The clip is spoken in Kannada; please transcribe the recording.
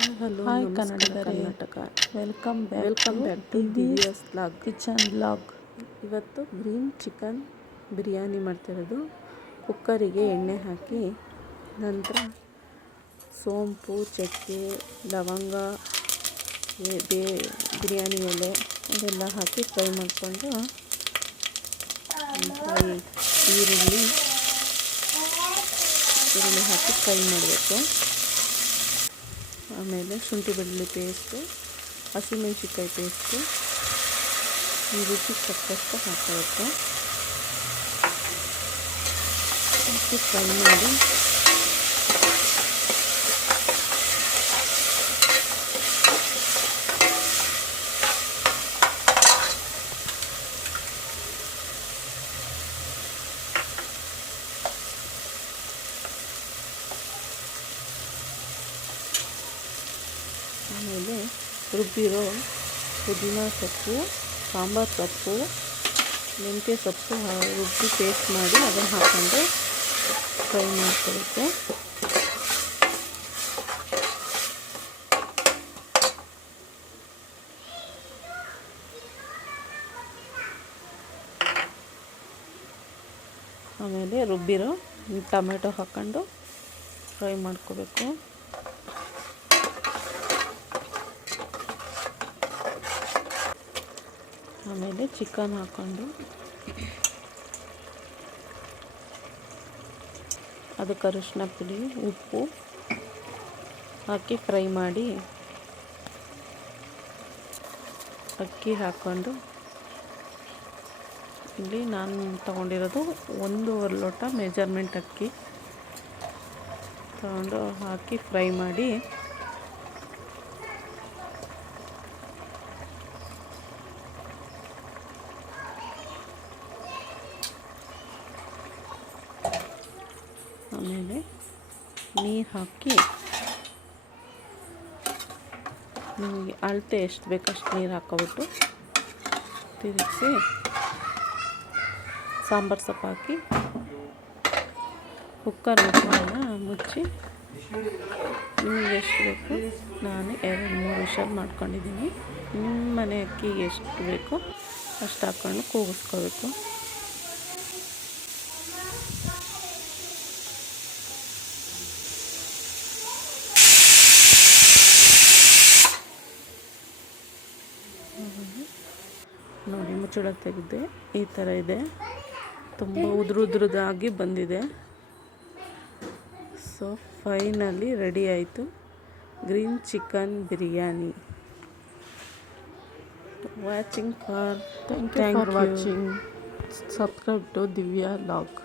Hello hi ಕನ್ನಡಿಗರೇ. Karnataka. Welcome back welcome back to Divya's log kitchen log ಇವತ್ತು ಗ್ರೀನ್ ಚಿಕನ್ ಬಿರಿಯಾನಿ ಮಾಡ್ತಿರೋದು. ಕುಕ್ಕರಿಗೆ ಎಣ್ಣೆ ಹಾಕಿ ನಂತರ ಸೋಂಪು ಚಕ್ಕೆ ಲವಂಗ ಬೇ ಬಿರಿಯಾನಿ ಎಲೆ ಅದೆಲ್ಲ ಹಾಕಿ ಫ್ರೈ ಮಾಡಿಕೊಂಡು ಈರುಳ್ಳಿ ಈರುಳ್ಳಿ ಹಾಕಿ ಫ್ರೈ ಮಾಡಬೇಕು. ಆಮೇಲೆ ಶುಂಠಿ ಬೆಳ್ಳುಳ್ಳಿ ಪೇಸ್ಟು ಹಸಿಮೆಣ್ಸಿನ್ಕಾಯಿ ಪೇಸ್ಟು ಈ ರುಚಿಗೆ ತಕ್ಕಷ್ಟು ಹಾಕಬೇಕು ಹಾಕಿ ಫ್ರೈ ಮಾಡಿ ಆಮೇಲೆ ರುಬ್ಬಿರೋ ಪುದೀನ ಸೊಪ್ಪು, ಸಾಂಬಾರು ಸೊಪ್ಪು, ಮೆಂತ್ಯ ಸೊಪ್ಪು ರುಬ್ಬಿ ಪೇಸ್ಟ್ ಮಾಡಿ ಅದನ್ನು ಹಾಕ್ಕೊಂಡು ಫ್ರೈ ಮಾಡ್ಕೊಬೇಕು ಆಮೇಲೆ ರುಬ್ಬಿರೋ ಟೊಮೆಟೊ ಹಾಕ್ಕೊಂಡು ಫ್ರೈ ಮಾಡ್ಕೋಬೇಕು. ಆಮೇಲೆ ಚಿಕನ್ ಹಾಕ್ಕೊಂಡು ಅದಕ್ಕೆ ಅರಿಶಿನ ಪುಡಿ, ಉಪ್ಪು ಹಾಕಿ ಫ್ರೈ ಮಾಡಿ ಅಕ್ಕಿ ಹಾಕ್ಕೊಂಡು ಇಲ್ಲಿ ನಾನು ತಗೊಂಡಿರೋದು ಒಂದೂವರೆ ಲೋಟ ಮೆಜರ್ಮೆಂಟ್ ಅಕ್ಕಿ. ತಗೊಂಡು ಹಾಕಿ ಫ್ರೈ ಮಾಡಿ ಆಮೇಲೆ ನೀರು ಹಾಕಿ ನಿಮಗೆ ಅಳತೆ ಎಷ್ಟು ಬೇಕಷ್ಟು ನೀರು ಹಾಕೋಬಿಟ್ಟು ತಿರುಗಿಸಿ ಸಾಂಬಾರು ಸೊಪ್ಪು ಹಾಕಿ ಕುಕ್ಕರ್ ಮುಚ್ಚಳನ ಮುಚ್ಚಿ ನಿಮಗೆ ಎಷ್ಟು ಬೇಕು ನಾನು ಎರಡು ಮೂರು ವಿಷಲ್ ಮಾಡ್ಕೊಂಡಿದ್ದೀನಿ. ನಿಮ್ಮ ಮನೆ ಅಕ್ಕಿಗೆ ಎಷ್ಟು ಬೇಕೋ ಅಷ್ಟು ಹಾಕ್ಕೊಂಡು ಕೂಗಿಸ್ಕೋಬೇಕು. ನೋಡಿ ಮುಚ್ಚಳಕ್ಕೆ ತೆಗೆದೆ ಈ ಥರ ಇದೆ. ತುಂಬ ಉದುರು ಉದ್ರದಾಗಿ ಬಂದಿದೆ. ಸೊ ಫೈನಲಿ ರೆಡಿ ಆಯಿತು. Green chicken biryani watching for thank you for watching subscribe to Divya log